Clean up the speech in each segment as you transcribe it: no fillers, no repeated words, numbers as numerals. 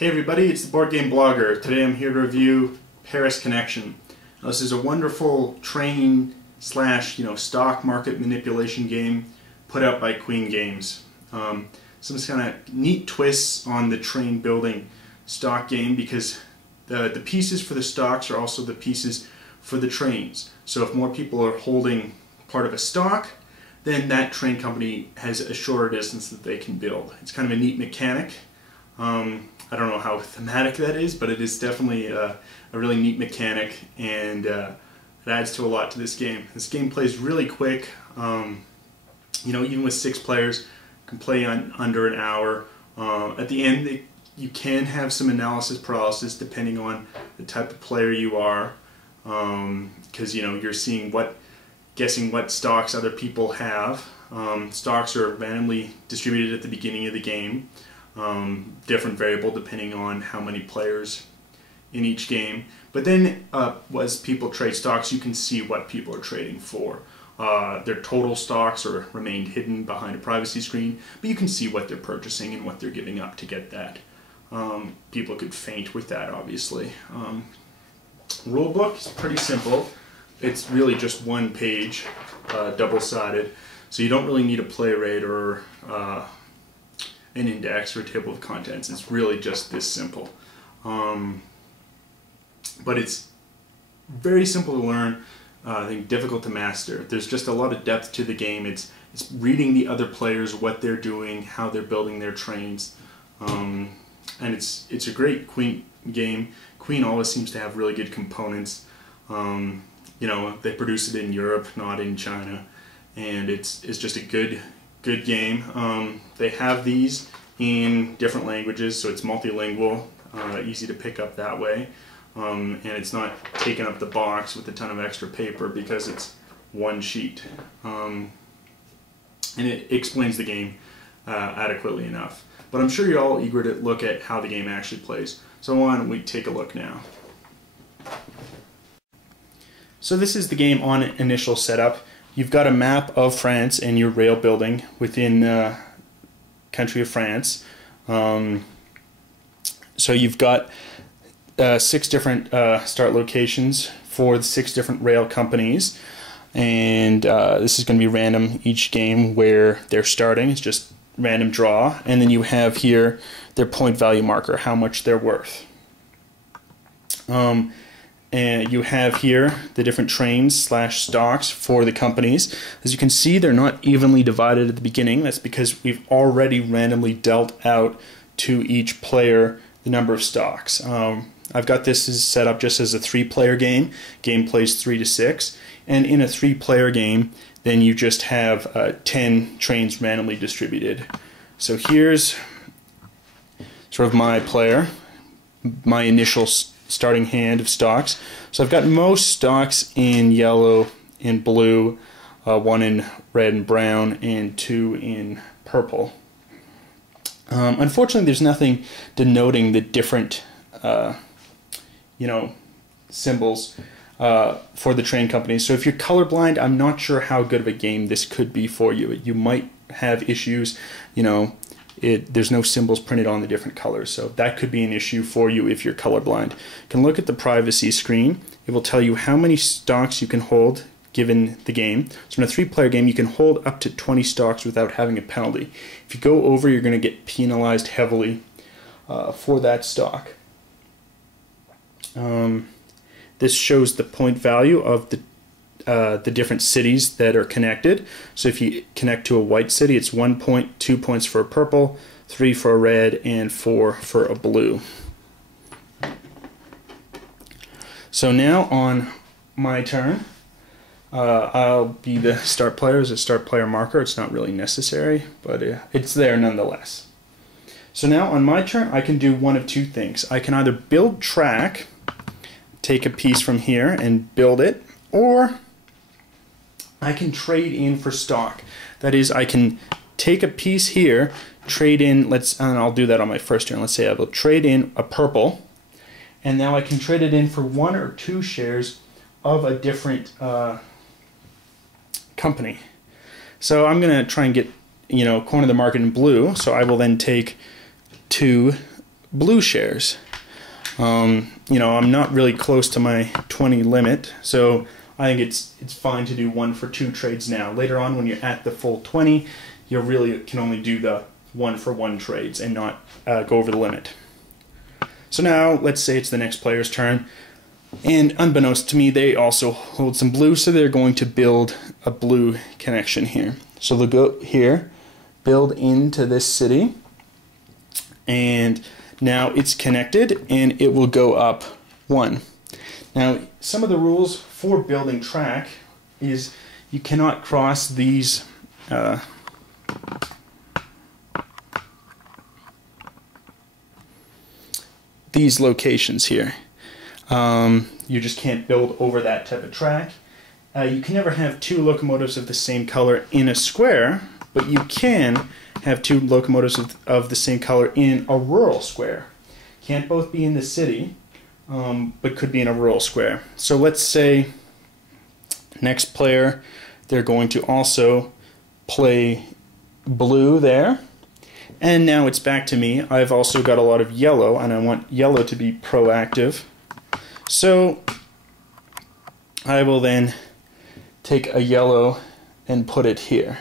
Hey everybody, it's the Board Game Blogger. Today I'm here to review Paris Connection. Now, this is a wonderful train slash stock market manipulation game put out by Queen Games. Some kind of neat twists on the train building stock game because the pieces for the stocks are also the pieces for the trains. So if more people are holding part of a stock, then that train company has a shorter distance that they can build. It's kind of a neat mechanic. I don't know how thematic that is, but it is definitely a really neat mechanic, and it adds to a lot to this game. This game plays really quick. Even with 6 players, can play on under an hour. At the end, you can have some analysis paralysis depending on the type of player you are, because you're seeing guessing what stocks other people have. Stocks are randomly distributed at the beginning of the game. Different variable depending on how many players in each game. But then as people trade stocks, you can see what people are trading for. Their total stocks are remained hidden behind a privacy screen, but you can see what they're purchasing and what they're giving up to get that. People could feint with that, obviously. Rulebook is pretty simple. It's really just one page, double-sided, so you don't really need a play rate or an index or a table of contents. It's really just this simple. But it's very simple to learn, I think difficult to master. There's just a lot of depth to the game. It's reading the other players, what they're doing, how they're building their trains. And it's a great Queen game. Queen always seems to have really good components. They produce it in Europe, not in China. And it's just a good game. They have these in different languages, so it's multilingual, easy to pick up that way, and it's not taking up the box with a ton of extra paper because it's one sheet, and it explains the game adequately enough. But I'm sure you're all eager to look at how the game actually plays, so why don't we take a look now. So this is the game on initial setup. You've got a map of France and your rail building within country of France. So you've got 6 different start locations for the 6 different rail companies, and this is going to be random each game where they're starting. It's just random draw, and then you have here their point value marker, how much they're worth. And you have here the different trains slash stocks for the companies. As you can see, they're not evenly divided at the beginning. That's because we've already randomly dealt out to each player the number of stocks. I've got this set up just as a 3-player game. Game plays 3 to 6. And in a 3-player game, then you just have 10 trains randomly distributed. So here's sort of my player, my initial starting hand of stocks. So I've got most stocks in yellow and blue, 1 in red and brown, and 2 in purple. Unfortunately, there's nothing denoting the different symbols for the train companies. So if you're colorblind, I'm not sure how good of a game this could be for you. You might have issues, there's no symbols printed on the different colors, so that could be an issue for you if you're colorblind. You can look at the privacy screen. It will tell you how many stocks you can hold given the game. So in a 3-player game, you can hold up to 20 stocks without having a penalty. If you go over, you're going to get penalized heavily for that stock. This shows the point value of the different cities that are connected. So if you connect to a white city, it's 1 point, 2 points for a purple, 3 for a red, and 4 for a blue. So now on my turn, I'll be the start player as a start player marker. It's not really necessary, but it's there nonetheless. So now on my turn, I can do one of 2 things. I can either build track, take a piece from here and build it, or I can trade in for stock. That is, I can take a piece here, trade in, and I'll do that on my first turn. Let's say I will trade in a purple, and now I can trade it in for 1 or 2 shares of a different company. So I'm going to try and get, corner the market in blue, so I will then take 2 blue shares. You know, I'm not really close to my 20 limit, so I think it's fine to do 1 for 2 trades now. Later on, when you're at the full 20, you really can only do the 1 for 1 trades and not go over the limit. So now, let's say it's the next player's turn, and unbeknownst to me, they also hold some blue, so they're going to build a blue connection here. So they'll go here, build into this city, and now it's connected, and it will go up 1. Now, some of the rules for building track is you cannot cross these locations here. You just can't build over that type of track. You can never have 2 locomotives of the same color in a square, but you can have 2 locomotives of the same color in a rural square. Can't both be in the city, but could be in a rural square. So let's say next player, they're going to also play blue there. And now it's back to me. I've also got a lot of yellow, and I want yellow to be proactive. So I will then take a yellow and put it here.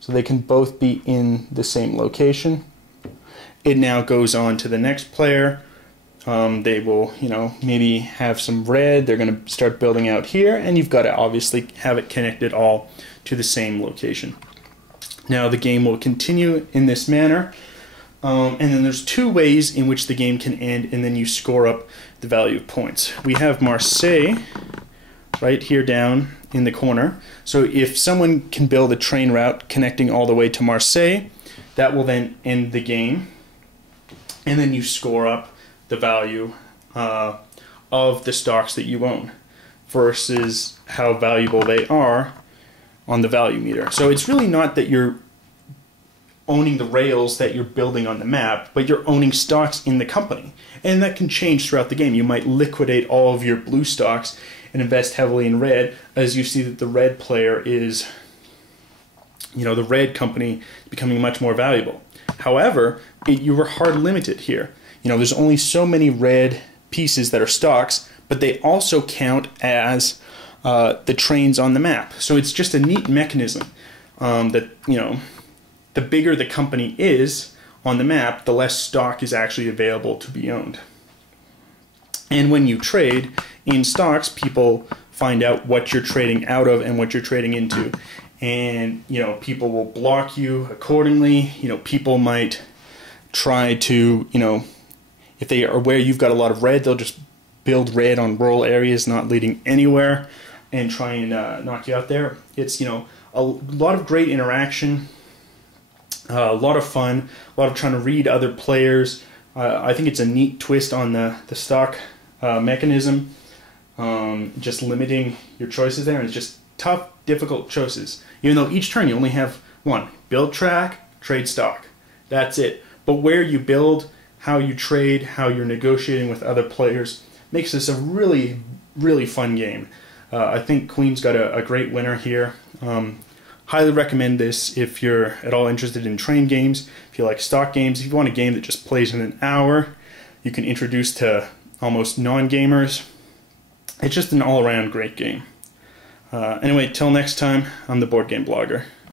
So they can both be in the same location. It now goes on to the next player. They will, you know, maybe have some red. They're going to start building out here, and you've got to obviously have it connected all to the same location. Now the game will continue in this manner, and then there's 2 ways in which the game can end, and then you score up the value of points. We have Marseille right here down in the corner. So if someone can build a train route connecting all the way to Marseille, that will then end the game, and then you score up the value of the stocks that you own versus how valuable they are on the value meter. So it's really not that you're owning the rails that you're building on the map, but you're owning stocks in the company. And that can change throughout the game. You might liquidate all of your blue stocks and invest heavily in red, as you see that the red player is, you know, the red company becoming much more valuable. However, you were hard limited here. You know, there's only so many red pieces that are stocks, but they also count as the trains on the map. So it's just a neat mechanism that, you know, the bigger the company is on the map, the less stock is actually available to be owned. And when you trade in stocks, people find out what you're trading out of and what you're trading into. And, you know, people will block you accordingly. You know, people might try to, you know, if they are aware you've got a lot of red, they'll just build red on rural areas not leading anywhere and try and knock you out there. It's, you know, a lot of great interaction, a lot of fun, a lot of trying to read other players. I think it's a neat twist on the stock mechanism, just limiting your choices there. And it's just tough, difficult choices. Even though each turn you only have 1. Build track, trade stock. That's it. But where you build, how you trade, how you're negotiating with other players makes this a really, really fun game. I think Queen's got a great winner here. Highly recommend this if you're at all interested in train games, if you like stock games, if you want a game that just plays in an hour, you can introduce to almost non-gamers. It's just an all-around great game. Anyway, till next time, I'm the Board Game Blogger.